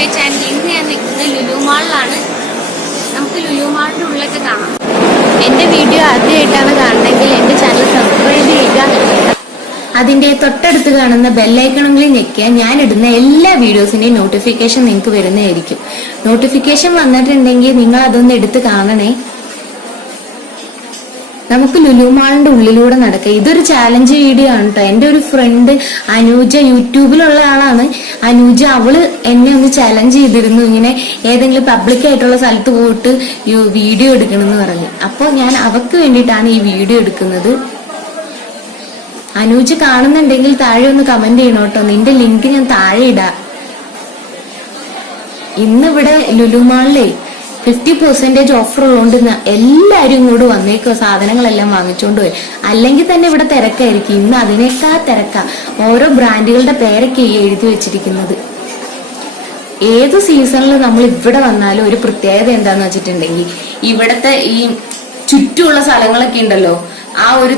My channel. ഇന്ന് ഞാൻ നിൽക്കുന്നത് ലുലു മാളിലാണ്. നമുക്ക് ലുലു മാളിന്റെ ഉള്ളിലൊക്കെ കാണാം. എന്റെ വീഡിയോ ആദ്യമായിട്ടാണ് കാണണമെങ്കിൽ എന്റെ ചാനൽ സബ്സ്ക്രൈബ് ചെയ്യുക. അതിന്റെ തൊട്ടടുത്ത് കാണുന്ന ബെല്ലൈക്കണമെങ്കിൽ ഞെക്കിയ ഞാൻ ഇടുന്ന എല്ലാ വീഡിയോസിന്റെയും നോട്ടിഫിക്കേഷൻ നിങ്ങൾക്ക് വരുന്നതായിരിക്കും. നോട്ടിഫിക്കേഷൻ വന്നിട്ടുണ്ടെങ്കിൽ നിങ്ങൾ അതൊന്ന് എടുത്ത് കാണണേ. നമുക്ക് ലുലു മാളിന്റെ ഉള്ളിലൂടെ നടക്കാം. ഇതൊരു ചാലഞ്ച് വീഡിയോ ആണ് കേട്ടോ. എന്റെ ഒരു ഫ്രണ്ട് അനൂജ, യൂട്യൂബിലുള്ള ആളാണ് അനൂജ. അവള് എന്നെ ഒന്ന് ചാലഞ്ച് ചെയ്തിരുന്നു, ഇങ്ങനെ ഏതെങ്കിലും പബ്ലിക് ആയിട്ടുള്ള സ്ഥലത്ത് പോയിട്ട് വീഡിയോ എടുക്കണമെന്ന് പറഞ്ഞു. അപ്പൊ ഞാൻ അവക്ക് വേണ്ടിയിട്ടാണ് ഈ വീഡിയോ എടുക്കുന്നത്. അനൂജ കാണുന്നുണ്ടെങ്കിൽ താഴെ ഒന്ന് കമന്റ് ചെയ്യണം കേട്ടോ. നിന്റെ ലിങ്ക് ഞാൻ താഴെ ഇടാം. ഇന്നിവിടെ ലുലു മാളിലെ 50% ഓഫർ ഉള്ളതുകൊണ്ട് എല്ലാരും ഇങ്ങോട്ട് വന്നേക്കോ, സാധനങ്ങളെല്ലാം വാങ്ങിച്ചോണ്ട് പോയി. അല്ലെങ്കിൽ തന്നെ ഇവിടെ തിരക്കായിരിക്കും. ഇന്ന് അതിനേക്കാൾ തിരക്കാ. ഓരോ ബ്രാൻഡുകളുടെ പേരൊക്കെ എഴുതി വെച്ചിരിക്കുന്നത്. ഏത് സീസണിൽ നമ്മൾ ഇവിടെ വന്നാലും ഒരു പ്രത്യേകത എന്താന്ന് വെച്ചിട്ടുണ്ടെങ്കിൽ ഇവിടത്തെ ഈ ചുറ്റുമുള്ള സ്ഥലങ്ങളൊക്കെ ഉണ്ടല്ലോ, ആ ഒരു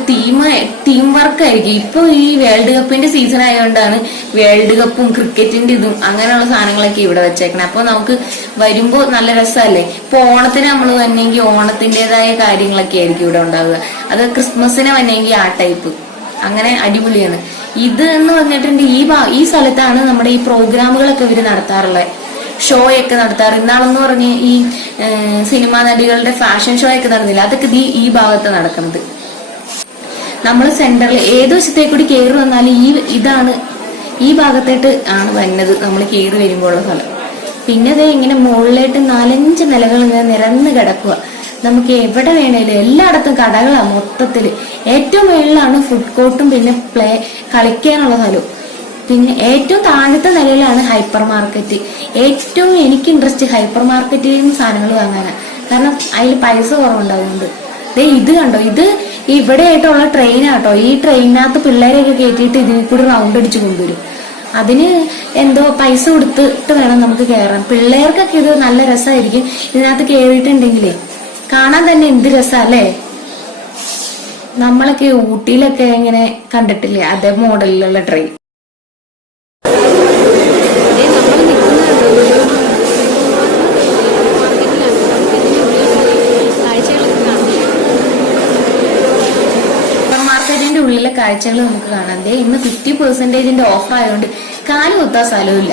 തീം വർക്ക് ആയിരിക്കും. ഇപ്പൊ ഈ വേൾഡ് കപ്പിന്റെ സീസൺ ആയതുകൊണ്ടാണ് വേൾഡ് കപ്പും ക്രിക്കറ്റിന്റെ ഇതും അങ്ങനെയുള്ള സാധനങ്ങളൊക്കെ ഇവിടെ വെച്ചേക്കണം. അപ്പൊ നമുക്ക് വരുമ്പോ നല്ല രസമല്ലേ. ഇപ്പൊ ഓണത്തിന് നമ്മൾ വന്നെങ്കിൽ ഓണത്തിന്റേതായ കാര്യങ്ങളൊക്കെ ആയിരിക്കും ഇവിടെ ഉണ്ടാവുക. അത് ക്രിസ്മസിന് വന്നെങ്കിൽ ആ ടൈപ്പ്, അങ്ങനെ അടിപൊളിയാണ്. ഇത് എന്ന് പറഞ്ഞിട്ടുണ്ട് ഈ സ്ഥലത്താണ് നമ്മുടെ ഈ പ്രോഗ്രാമുകളൊക്കെ ഇവര് നടത്താറുള്ളത്. ഷോ ഒക്കെ നടത്താറ്. ഇന്നാളെന്ന് പറഞ്ഞ് ഈ സിനിമാ നടികളുടെ ഫാഷൻ ഷോ ഒക്കെ നടന്നില്ല, അതൊക്കെ ഈ ഭാഗത്ത് നടക്കുന്നത്. നമ്മൾ സെന്ററിൽ ഏത് വശത്തേക്കൂടി കയറി വന്നാലും ഇതാണ് ഈ ഭാഗത്തായിട്ട് ആണ് വരുന്നത്. നമ്മൾ കയറി വരുമ്പോൾ ഉള്ള സ്ഥലം. പിന്നെ അത് ഇങ്ങനെ മുകളിലായിട്ട് 4-5 നിലകൾ ഇങ്ങനെ നിരന്ന് കിടക്കുക. നമുക്ക് എവിടെ വേണേലും എല്ലായിടത്തും കടകളാണ് മൊത്തത്തില്. ഏറ്റവും മുകളിലാണ് ഫുഡ് കോർട്ടും പിന്നെ കളിക്കാനുള്ള സ്ഥലവും. പിന്നെ ഏറ്റവും താഴത്തെ നിലയിലാണ് ഹൈപ്പർ മാർക്കറ്റ്. ഏറ്റവും എനിക്ക് ഇൻട്രസ്റ്റ് ഹൈപ്പർ മാർക്കറ്റിൽ നിന്ന് സാധനങ്ങൾ വാങ്ങാനാണ്. കാരണം അതിൽ പൈസ കുറവുണ്ടാവുന്നുണ്ട്. ഇത് കണ്ടോ, ഇത് ഇവിടെ ആയിട്ടുള്ള ട്രെയിനാട്ടോ. ഈ ട്രെയിനകത്ത് പിള്ളേരെയൊക്കെ കയറ്റിയിട്ട് ഇതിൽ കൂടി റൗണ്ട് അടിച്ച് കൊണ്ടുവരും. അതിന് എന്തോ പൈസ കൊടുത്തിട്ട് വേണം നമുക്ക് കയറാൻ. പിള്ളേർക്കൊക്കെ ഇത് നല്ല രസമായിരിക്കും. ഇതിനകത്ത് കയറിയിട്ടുണ്ടെങ്കിലേ കാണാൻ തന്നെ എന്ത് രസല്ലേ. നമ്മളൊക്കെ ഊട്ടിയിലൊക്കെ ഇങ്ങനെ കണ്ടിട്ടില്ലേ, അതേ മോഡലിലുള്ള ട്രെയിൻ. ഉള്ളിലെ കാഴ്ചകൾ നമുക്ക് കാണാം. ഇന്ന് 50% ഓഫർ ആയതുകൊണ്ട് കാല് കുത്താൻ സ്ഥലമില്ല.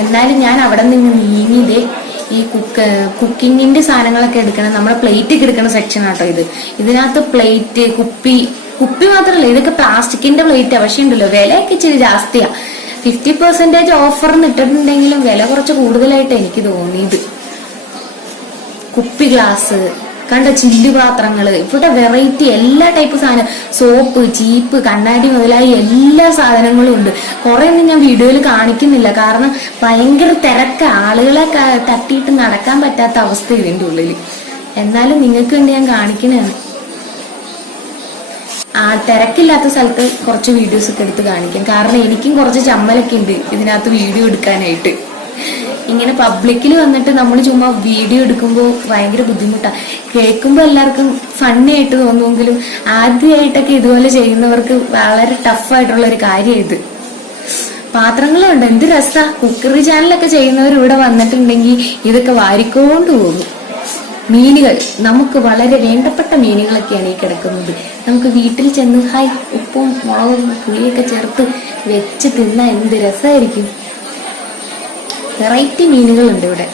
എന്നാലും ഞാൻ അവിടെ നിന്ന് നീങ്ങിയതേ ഈ കുക്കിങ്ങിന്റെ സാധനങ്ങളൊക്കെ എടുക്കണം. നമ്മുടെ പ്ലേറ്റ് എടുക്കുന്ന സെക്ഷൻ ആട്ടോ ഇത്. ഇതിനകത്ത് പ്ലേറ്റ്, കുപ്പി മാത്രമല്ല, ഇതൊക്കെ പ്ലാസ്റ്റിക്കിന്റെ പ്ലേറ്റാ. പക്ഷെ ഉണ്ടല്ലോ വിലയൊക്കെ ഇച്ചിരി ജാസ്തിയാ. 50% ഓഫർ ഇട്ടിട്ടുണ്ടെങ്കിലും വില കുറച്ച് കൂടുതലായിട്ട് എനിക്ക് തോന്നിയത്. കുപ്പി ഗ്ലാസ് കണ്ട, ചില്ല് പാത്രങ്ങള്, ഇവിടെ വെറൈറ്റി എല്ലാ ടൈപ്പ് സാധനം, സോപ്പ്, ചീപ്പ്, കണ്ണാടി മുതലായി എല്ലാ സാധനങ്ങളും ഉണ്ട്. കുറെ ഒന്നും ഞാൻ വീഡിയോയിൽ കാണിക്കുന്നില്ല, കാരണം ഭയങ്കര തിരക്ക. ആളുകളെ തട്ടിയിട്ട് നടക്കാൻ പറ്റാത്ത അവസ്ഥ ഇതിന്റെ ഉള്ളിൽ. എന്നാലും നിങ്ങൾക്ക് വേണ്ടി ഞാൻ കാണിക്കുന്നതാണ്. തിരക്കില്ലാത്ത സ്ഥലത്ത് കുറച്ച് വീഡിയോസ് ഒക്കെ എടുത്ത് കാണിക്കാം. കാരണം എനിക്കും കുറച്ച് ചമ്മലൊക്കെ ഉണ്ട് ഇതിനകത്ത് വീഡിയോ എടുക്കാനായിട്ട്. ഇങ്ങനെ പബ്ലിക്കിൽ വന്നിട്ട് നമ്മൾ ചുമ്മാ വീഡിയോ എടുക്കുമ്പോൾ ഭയങ്കര ബുദ്ധിമുട്ടാണ്. കേൾക്കുമ്പോൾ എല്ലാവർക്കും ഫണ്ണി ആയിട്ട് തോന്നുമെങ്കിലും ആദ്യമായിട്ടൊക്കെ ഇതുപോലെ ചെയ്യുന്നവർക്ക് വളരെ ടഫായിട്ടുള്ള ഒരു കാര്യം ഇത്. പാത്രങ്ങളുണ്ട്, എന്ത് രസാ. കുക്കറി ചാനലൊക്കെ ചെയ്യുന്നവർ ഇവിടെ വന്നിട്ടുണ്ടെങ്കിൽ ഇതൊക്കെ വാരിക്കൊണ്ട് പോകും. മീനുകൾ, നമുക്ക് വളരെ വേണ്ടപ്പെട്ട മീനുകളൊക്കെയാണ് ഈ കിടക്കുന്നത്. നമുക്ക് വീട്ടിൽ ചെന്ന് ഉപ്പും മുളകും പുളിയൊക്കെ ചേർത്ത് വെച്ച് തിന്നാൻ എന്ത് രസമായിരിക്കും. വെറൈറ്റി മീനുകളുണ്ട് ഇവിടെ.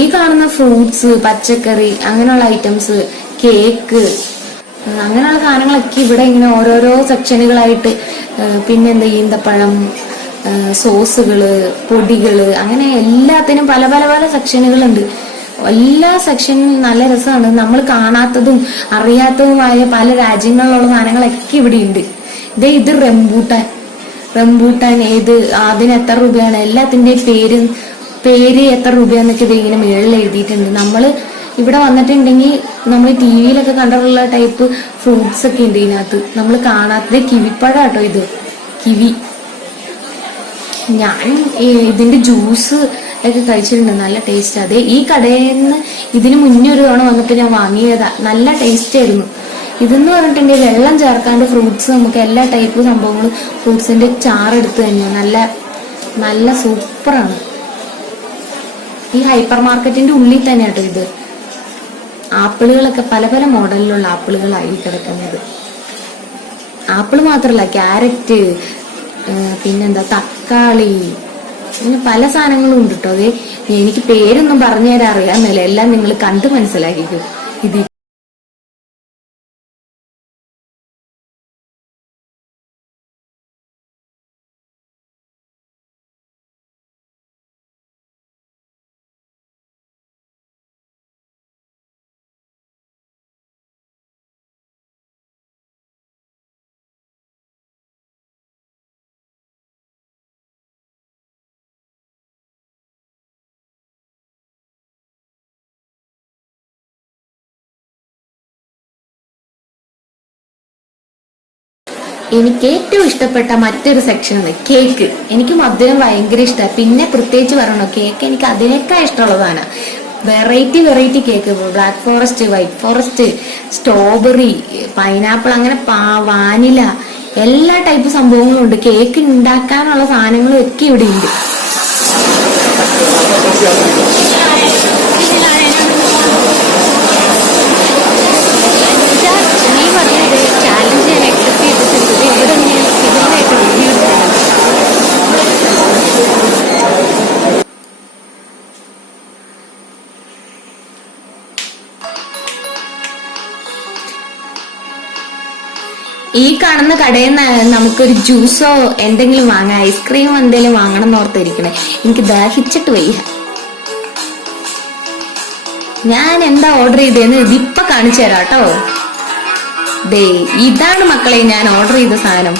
ഈ കാണുന്ന ഫ്രൂട്ട്സ്, പച്ചക്കറി, അങ്ങനെയുള്ള ഐറ്റംസ്, കേക്ക്, അങ്ങനെയുള്ള സാധനങ്ങളൊക്കെ ഇവിടെ ഇങ്ങനെ ഓരോരോ സെക്ഷനുകളായിട്ട്. പിന്നെന്താ, ഈന്തപ്പഴം, സോസുകള്, പൊടികള്, അങ്ങനെ എല്ലാത്തിനും പല പല പല സെക്ഷനുകളുണ്ട്. എല്ലാ സെക്ഷനും നല്ല രസമാണ്. നമ്മൾ കാണാത്തതും അറിയാത്തതുമായ പല രാജ്യങ്ങളിലുള്ള സാധനങ്ങളൊക്കെ ഇവിടെ ഉണ്ട്. ഇത് റംബൂട്ടാൻ ഏത്, അതിന് എത്ര രൂപയാണ്, എല്ലാത്തിന്റെയും പേര് എത്ര രൂപയാന്നൊക്കെ ഇത് ഇങ്ങനെ മേളിൽ എഴുതിയിട്ടുണ്ട്. നമ്മൾ ഇവിടെ വന്നിട്ടുണ്ടെങ്കിൽ നമ്മൾ TV-യിലൊക്കെ കണ്ടിട്ടുള്ള ടൈപ്പ് ഫ്രൂട്ട്സ് ഒക്കെ ഉണ്ട് ഇതിനകത്ത്. നമ്മൾ കാണാത്തത് കിവിപ്പഴം കേട്ടോ. ഇത് കിവി. ഞാൻ ഇതിന്റെ ജ്യൂസ് ഒക്കെ കഴിച്ചിട്ടുണ്ട്, നല്ല ടേസ്റ്റ്. അതെ, ഈ കടയിൽ നിന്ന് ഇതിന് മുന്നേ ഒരു തവണ വന്നിട്ട് ഞാൻ വാങ്ങിയതാ, നല്ല ടേസ്റ്റ് ആയിരുന്നു. ഇതെന്ന് പറഞ്ഞിട്ടുണ്ടെങ്കിൽ വെള്ളം ചേർക്കാണ്ട് ഫ്രൂട്ട്സ്, നമുക്ക് എല്ലാ ടൈപ്പ് സംഭവങ്ങളും ഫ്രൂട്ട്സിന്റെ ചാറെടുത്ത് തന്നെ നല്ല നല്ല സൂപ്പറാണ്. ഈ ഹൈപ്പർ മാർക്കറ്റിന്റെ ഉള്ളിൽ തന്നെ കേട്ടോ ഇത്. ആപ്പിളുകളൊക്കെ പല പല മോഡലിലുള്ള ആപ്പിളുകളായി കിടക്കുന്നത്. ആപ്പിൾ മാത്രല്ല, ക്യാരറ്റ്, പിന്നെന്താ തക്കാളി, പിന്നെ പല സാധനങ്ങളും ഉണ്ട് കേട്ടോ. അതെ, എനിക്ക് പേരൊന്നും പറഞ്ഞു തരാൻ അറിയാമെന്നില്ല, എല്ലാം നിങ്ങൾ കണ്ട് മനസ്സിലാക്കിക്കും. ഇത് എനിക്ക് ഏറ്റവും ഇഷ്ടപ്പെട്ട മറ്റൊരു സെക്ഷനാണ് കേക്ക്. എനിക്ക് മധുരം ഭയങ്കര ഇഷ്ടമാണ്. പിന്നെ പ്രത്യേകിച്ച് പറയണോ, കേക്ക് എനിക്ക് അതിനേക്കാൾ ഇഷ്ടമുള്ളതാണ്. Variety variety cake, black forest, white forest, strawberry, pineapple, അങ്ങനെ വാനില, എല്ലാ ടൈപ്പ് സംഭവങ്ങളും ഉണ്ട്. കേക്ക് ഉണ്ടാക്കാനുള്ള സാധനങ്ങളും ഒക്കെ ഇവിടെ ഉണ്ട്. നീ പറഞ്ഞത് ചാലഞ്ച് ഞാൻ അക്സെപ്റ്റ് ചെയ്തിട്ടുണ്ട്. ഇവിടെ ഞാൻ സ്ഥിരമായിട്ട് റിവ്യൂ എടുക്കുന്നത്. ഈ കാണുന്ന കടയിൽ നിന്ന് നമുക്കൊരു ജ്യൂസോ എന്തെങ്കിലും വാങ്ങാം, ഐസ്ക്രീം എന്തെങ്കിലും വാങ്ങണം എന്ന് ഓർത്തിരിക്കണേ. എനിക്ക് ദാഹിച്ചിട്ട് വയ്യ. ഞാൻ എന്താ ഓർഡർ ചെയ്തതെന്ന് ഇതിപ്പൊ കാണിച്ചു തരാം കേട്ടോ. ദേ ഇതാണ് മക്കളെ ഞാൻ ഓർഡർ ചെയ്ത സാധനം.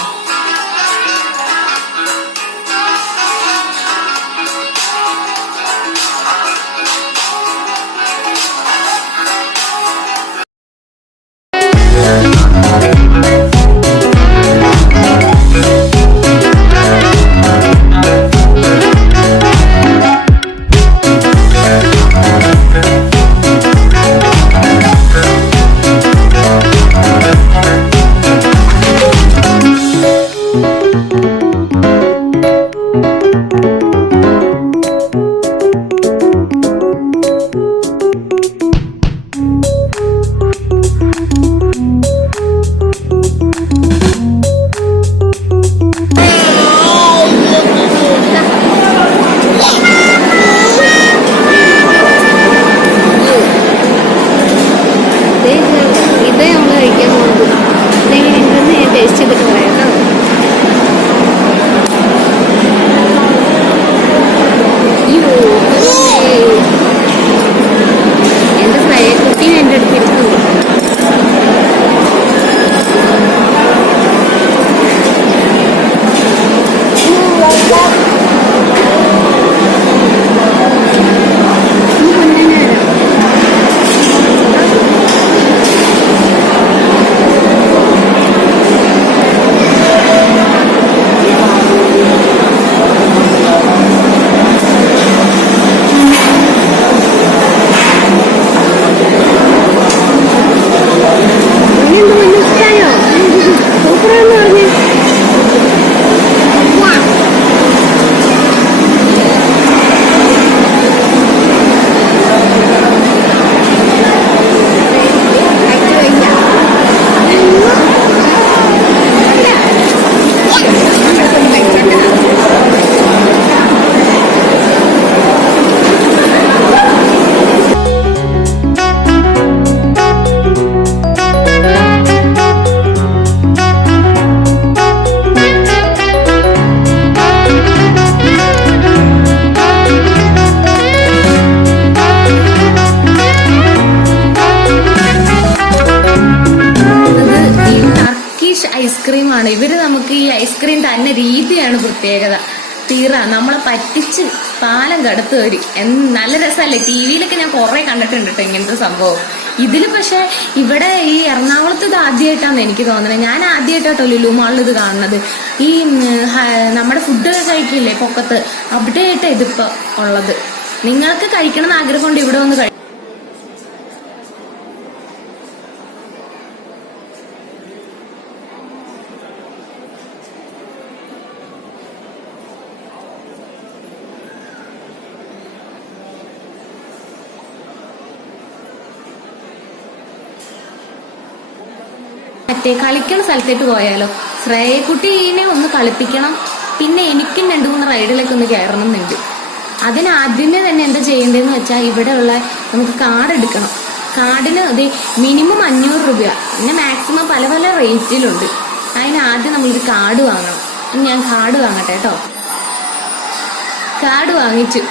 ഐസ്ക്രീമാണ്. ഇവര് നമുക്ക് ഈ ഐസ്ക്രീം തന്നെ രീതിയാണ് പ്രത്യേകത. തീറ നമ്മളെ പറ്റിച്ച് പാലം കടത്ത് വരും. നല്ല രസമല്ലേ? ടിവിയിലൊക്കെ ഞാൻ കുറെ കണ്ടിട്ടുണ്ട് കേട്ടോ ഇങ്ങനത്തെ സംഭവം. ഇതില് പക്ഷെ ഇവിടെ ഈ എറണാകുളത്ത് ഇത് ആദ്യമായിട്ടാണ് എനിക്ക് തോന്നുന്നത്. ഞാൻ ആദ്യമായിട്ടാട്ടോ ലുലു മാളിൽ ഇത് കാണുന്നത്. ഈ നമ്മുടെ ഫുഡ് കഴിക്കില്ലേ പൊക്കത്ത്, അവിടെയായിട്ടാണ് ഇതിപ്പോ ഉള്ളത്. നിങ്ങൾക്ക് കഴിക്കണം എന്ന് ആഗ്രഹമുണ്ട് ഇവിടെ വന്ന് മറ്റേ കളിക്കണ സ്ഥലത്തേക്ക് പോയാലോ? ശ്രേയക്കുട്ടീനെ ഒന്ന് കളിപ്പിക്കണം, പിന്നെ എനിക്കും 2-3 റൈഡിലൊക്കെ ഒന്ന് കയറണം എന്നുണ്ട്. അതിനാദ്യമേ തന്നെ എന്താ ചെയ്യേണ്ടതെന്ന് വെച്ചാൽ ഇവിടെയുള്ള നമുക്ക് കാർഡ് എടുക്കണം. കാർഡിന് ഇത് മിനിമം 500 രൂപ, പിന്നെ മാക്സിമം പല പല റേറ്റിലുണ്ട്. അതിനാദ്യം നമ്മളൊരു കാർഡ് വാങ്ങണം. ഞാൻ കാർഡ് വാങ്ങട്ടെ കേട്ടോ. കാർഡ് വാങ്ങിച്ചു.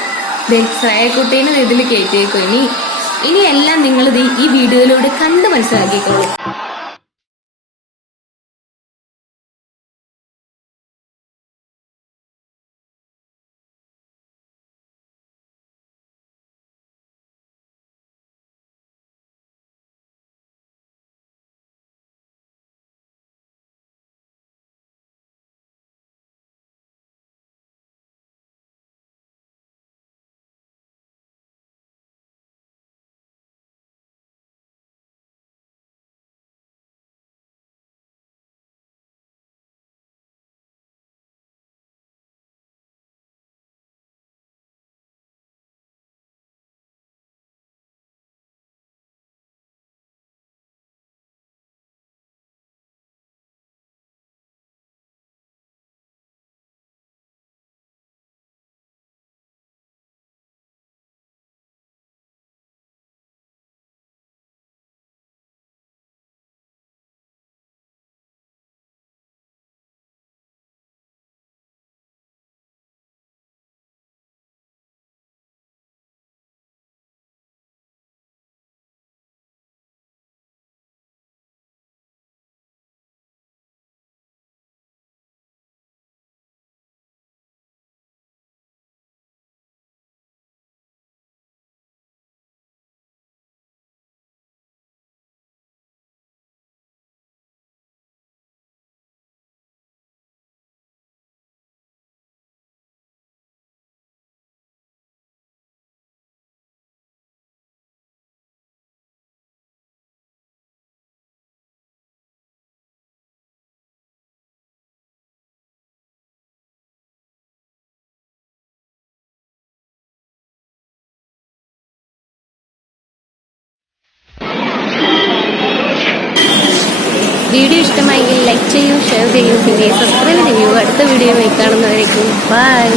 ശ്രേയക്കുട്ടീനെ ഇതിൽ കയറ്റിയേക്കും. ഇനി എല്ലാം നിങ്ങളിത് ഈ വീഡിയോയിലൂടെ കണ്ട് മനസ്സിലാക്കിക്കോളൂ. വീഡിയോ ഇഷ്ടമായെങ്കിൽ ലൈക്ക് ചെയ്യൂ, ഷെയർ ചെയ്യൂ, പിന്നെ സബ്സ്ക്രൈബ് ചെയ്യൂ. അടുത്ത വീഡിയോ കാണുന്നവരേക്കും ബൈ.